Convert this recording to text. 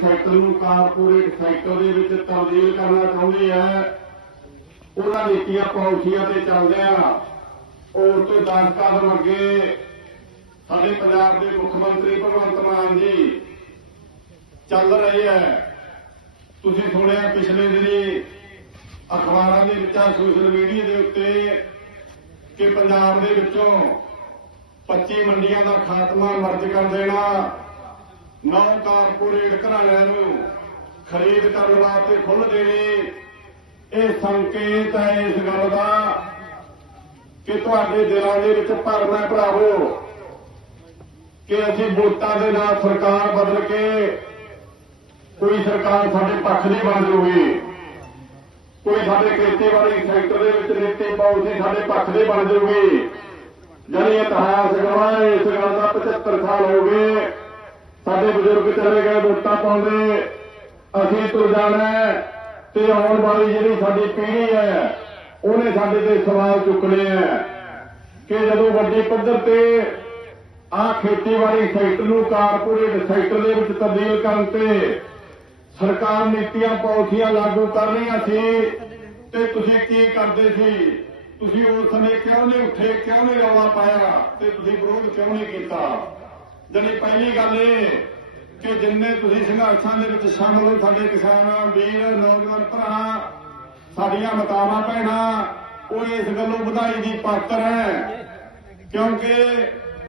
Sector ਨੂੰ corporate sector ਦੇ ਵਿੱਚ ਤਬਦੀਲ ਕਰਨਾ ਚਾਹੁੰਦੇ ਹੈ ਉਹਨਾਂ ਨੀਤੀਆਂ ਪਾਲਿਸੀਆਂ ਤੇ ਚੱਲਦੇ ਆ। ਉਸ ਤੋਂ 10 ਕਦਮ ਅੱਗੇ ਸਾਡੇ ਪੰਜਾਬ ਦੇ ਮੁੱਖ ਮੰਤਰੀ ਭਗਵੰਤ ਮਾਨ ਜੀ, ਚੱਲ ਰਹੇ ਹੈ ਤੁਸੀਂ ਸੁਣਿਆ ਪਿਛਲੇ ਦਿਨੀ ਅਖਬਾਰਾਂ ਦੇ ਵਿੱਚ ਸੋਸ਼ਲ ਮੀਡੀਆ ਦੇ ਉੱਤੇ ਕਿ ਪੰਜਾਬ ਦੇ ਵਿੱਚੋਂ 25 ਮੰਡੀਆਂ ਦਾ ਖਾਤਮਾ ਮਰਜ ਕਰ ਦੇਣਾ। ਨੌ ਕਾਰਪੋਰੇਟ ਘਰਾਣਿਆਂ ਨੂੰ ਖਰੀਦ ਕਰਨ ਵਾਸਤੇ ਖੁੱਲ ਦੇਣੇ ਇਹ ਸੰਕੇਤ ਹੈ ਇਸ ਗੱਲ ਦਾ ਕਿ ਤੁਹਾਡੇ ਦਿਲਾਂ ਦੇ ਵਿੱਚ ਭਰਮ ਹੈ ਭਰਾਵੋ ਕਿ ਅਸੀਂ ਵੋਟਾਂ ਦੇ ਨਾਲ ਸਰਕਾਰ ਬਦਲ ਕੇ ਕੋਈ ਸਰਕਾਰ ਸਾਡੇ ਪੱਖ ਦੀ ਬਣ ਜਾਊਗੀ ਕੋਈ ਸਾਡੇ ਖੇਤੀਬਾੜੀ ਸੈਕਟਰ ਦੇ ਵਿੱਚ ਨੀਤੀ ਪਾਲਿਸੀ ਸਾਡੇ ਪੱਖ ਦੀ ਬਣ ਜਾਊਗੀ ਜਾਨੀ ਇਤਿਹਾਸ ਗਵਾਹ ਇਸ ਗੱਲ ਦਾ 75 ਸਾਲ ਹੋ ਗਏ। ਸਾਡੇ ਬਜ਼ੁਰਗ ਚਲੇ ਗਏ, ਵੋਟਾਂ ਪਾਉਂਦੇ। ਅਸੀਂ ਤੁਰ ਜਾਣਾ ਤੇ ਆਉਣ ਵਾਲੀ ਜਿਹੜੀ ਸਾਡੀ ਪੀੜ੍ਹੀ ਹੈ, ਉਹਨੇ ਸਾਡੇ ਤੇ ਸਵਾਲ ਚੁੱਕਣੇ ਹੈ ਕਿ ਜਦੋਂ ਵੱਡੇ ਪੱਧਰ ਤੇ ਆ ਖੇਤੀਬਾੜੀ ਸੈਕਟਰ ਨੂੰ ਕਾਰਪੋਰੇਟ ਸੈਕਟਰ ਦੇ ਵਿੱਚ ਤਬਦੀਲ ਕਰਨ ਤੇ ਸਰਕਾਰ ਨੀਤੀਆਂ, ਪਾਲਿਸੀਆਂ ਲਾਗੂ ਕਰ ਰਹੀਆਂ ਸੀ, ਤੇ ਤੁਸੀਂ ਕੀ ਕਰਦੇ ਸੀ? ਤੁਸੀਂ ਉਸ ਸਮੇਂ ਕਿਉਂ ਨਹੀਂ ਉੱਠੇ, ਕਿਉਂ ਨਹੀਂ ਰੌਲਾ ਪਾਇਆ? ਤੇ ਤੁਸੀਂ ਵਿਰੋਧ ਕਿਉਂ ਨਹੀਂ ਕੀਤਾ? ਜਣੀ ਪਹਿਲੀ ਗੱਲ ਇਹ ਕਿ ਜਿੰਨੇ ਤੁਸੀਂ ਸੰਘਰਸ਼ਾਂ ਦੇ ਵਿੱਚ ਸ਼ਾਮਲ ਹੋ, ਸਾਡੇ ਕਿਸਾਨ, ਵੀਰ, ਨੌਜਵਾਨ ਭਰਾ, ਸਾਡੀਆਂ ਮਾਤਾਵਾਂ, ਭੈਣਾਂ, ਉਹ ਇਸ ਗੱਲੋਂ ਵਧਾਈ ਦੀ ਪਾਤਰ ਹੈ। ਕਿਉਂਕਿ